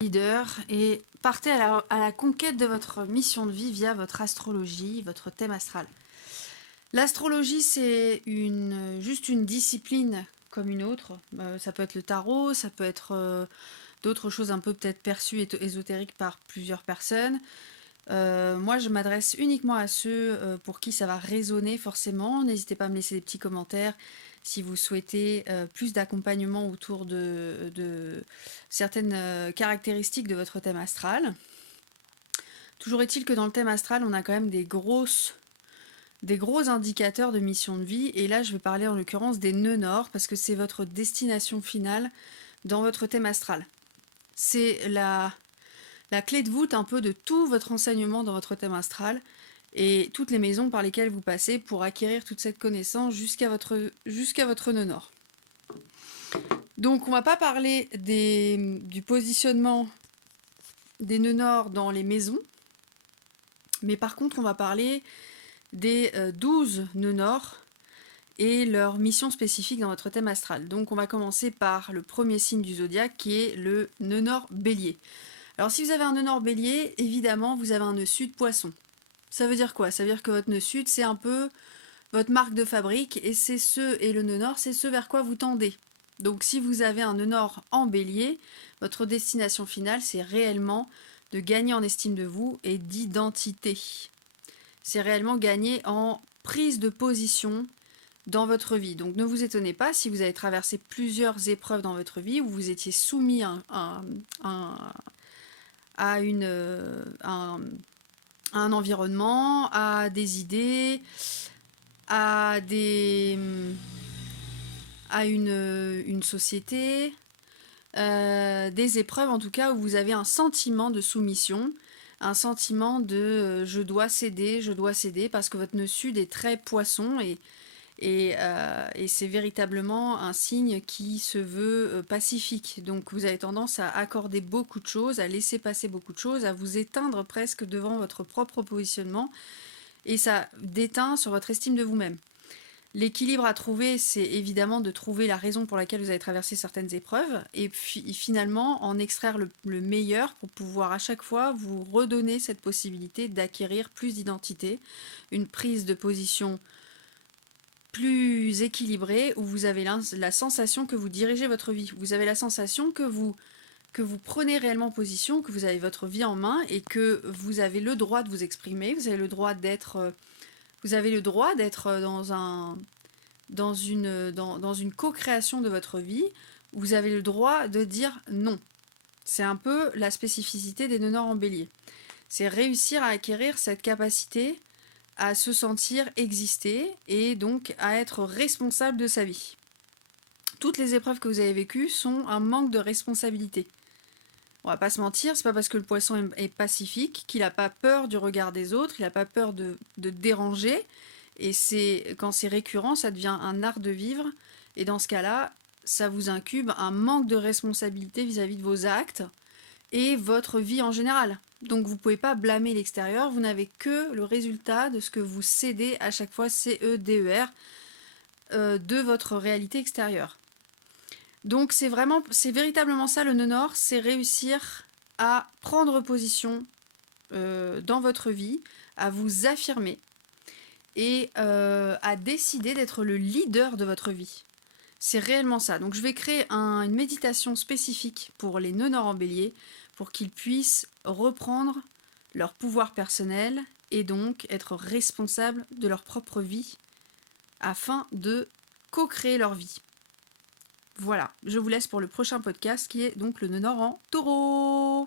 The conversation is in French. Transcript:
leader et partez à la conquête de votre mission de vie via votre astrologie, votre thème astral. L'astrologie, c'est juste une discipline comme une autre. Ça peut être le tarot, ça peut être d'autres choses un peu peut-être perçues et ésotériques par plusieurs personnes. Moi, je m'adresse uniquement à ceux pour qui ça va résonner forcément. N'hésitez pas à me laisser des petits commentaires si vous souhaitez plus d'accompagnement autour de certaines caractéristiques de votre thème astral. Toujours est-il que dans le thème astral, on a quand même des gros indicateurs de mission de vie. Et là, je vais parler en l'occurrence des nœuds nord parce que c'est votre destination finale dans votre thème astral. C'est la clé de voûte un peu de tout votre enseignement dans votre thème astral et toutes les maisons par lesquelles vous passez pour acquérir toute cette connaissance jusqu'à votre nœud nord. Donc on va pas parler du positionnement des nœuds nord dans les maisons, mais par contre on va parler des 12 nœuds nord et leur mission spécifique dans votre thème astral. Donc on va commencer par le premier signe du zodiaque qui est le nœud nord bélier. Alors si vous avez un nœud nord bélier, évidemment vous avez un nœud sud poisson. Ça veut dire quoi? Ça veut dire que votre nœud sud c'est un peu votre marque de fabrique et le nœud nord c'est ce vers quoi vous tendez. Donc si vous avez un nœud nord en bélier, votre destination finale c'est réellement de gagner en estime de vous et d'identité. C'est réellement gagner en prise de position dans votre vie. Donc ne vous étonnez pas si vous avez traversé plusieurs épreuves dans votre vie où vous étiez soumis à un environnement, à des idées, à une société, des épreuves en tout cas où vous avez un sentiment de soumission, un sentiment de je dois céder parce que votre nœud sud est très poisson et c'est véritablement un signe qui se veut pacifique. Donc vous avez tendance à accorder beaucoup de choses, à laisser passer beaucoup de choses, à vous éteindre presque devant votre propre positionnement et ça déteint sur votre estime de vous-même. L'équilibre à trouver, c'est évidemment de trouver la raison pour laquelle vous avez traversé certaines épreuves et puis finalement en extraire le meilleur pour pouvoir à chaque fois vous redonner cette possibilité d'acquérir plus d'identité, une prise de position plus équilibrée où vous avez la sensation que vous dirigez votre vie. Vous avez la sensation que vous prenez réellement position, que vous avez votre vie en main et que vous avez le droit de vous exprimer, vous avez le droit d'être dans une co-création de votre vie, vous avez le droit de dire non. C'est un peu la spécificité des nœuds nord en bélier. C'est réussir à acquérir cette capacité à se sentir exister et donc à être responsable de sa vie. Toutes les épreuves que vous avez vécues sont un manque de responsabilité. On va pas se mentir, c'est pas parce que le poisson est pacifique qu'il n'a pas peur du regard des autres, il n'a pas peur de déranger. Et quand c'est récurrent, ça devient un art de vivre. Et dans ce cas-là, ça vous incube un manque de responsabilité vis-à-vis de vos actes et votre vie en général. Donc vous ne pouvez pas blâmer l'extérieur, vous n'avez que le résultat de ce que vous cédez à chaque fois, CEDER, de votre réalité extérieure. Donc c'est véritablement ça le nœud nord, c'est réussir à prendre position dans votre vie, à vous affirmer et à décider d'être le leader de votre vie. C'est réellement ça. Donc je vais créer une méditation spécifique pour les nœuds nord en bélier pour qu'ils puissent reprendre leur pouvoir personnel et donc être responsables de leur propre vie afin de co-créer leur vie. Voilà, je vous laisse pour le prochain podcast qui est donc le nœud nord en taureau.